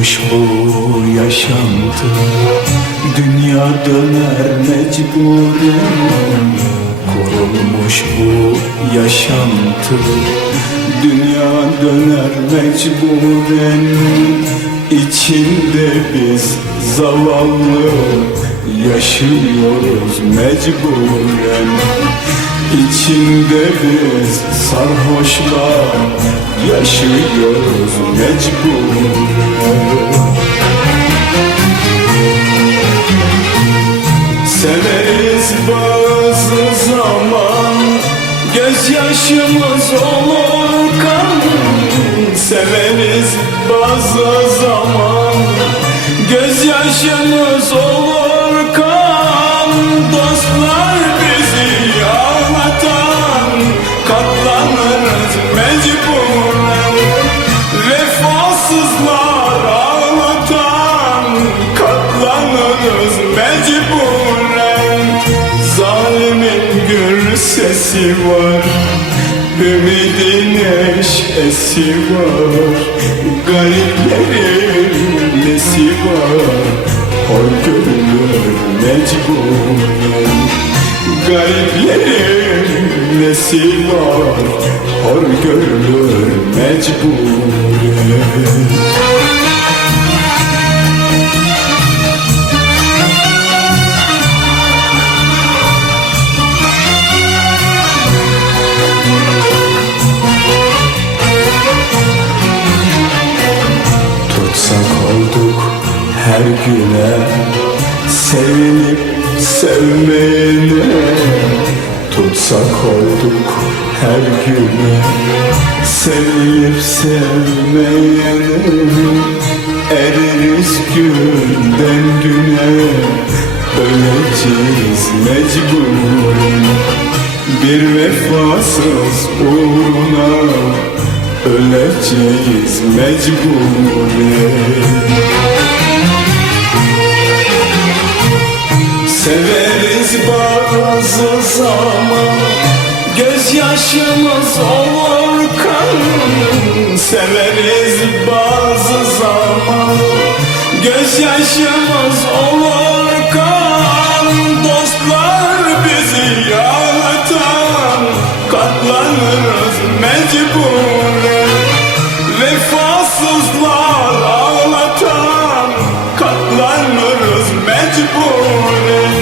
Kurulmuş bu yaşantı. Dünya döner mecburen Kurulmuş bu yaşantı. Dünya döner mecburen İçinde biz zavallı Yaşıyoruz mecburen. İçinde biz sarhoşlar Yaşıyoruz mecburen Severiz bazı zaman Gözyaşımız olur kan Severiz bazı zaman Gözyaşımız olur sesi var. Ümidin eşesi var. Gariplerin nesi var? Hor görülür mecburen. Gariplerin nesi var? Hor görülür mecburen Tutsak olduk her güne Sevinip sevmeyene. Tutsak olduk her güne Sevinip sevmeyene. Eririz günden güne Öleceğiz mecburen. Bir vefasız uğruna Öleceğiz mecburen Severiz bazı zaman. Gözyaşımız olur kan Severiz bazı zaman. Gözyaşımız olur kan Dostlar bizi ağlatan Katlanırız mecburen mecburen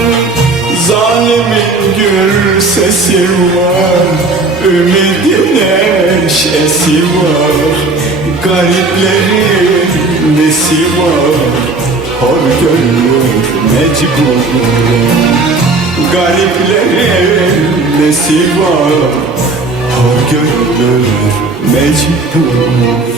Zalimin gür sesi var Ümidin eşesi var Gariplerin nesi var? Hor görülür mecburen Gariplerin nesi var? Hor görülür mecburen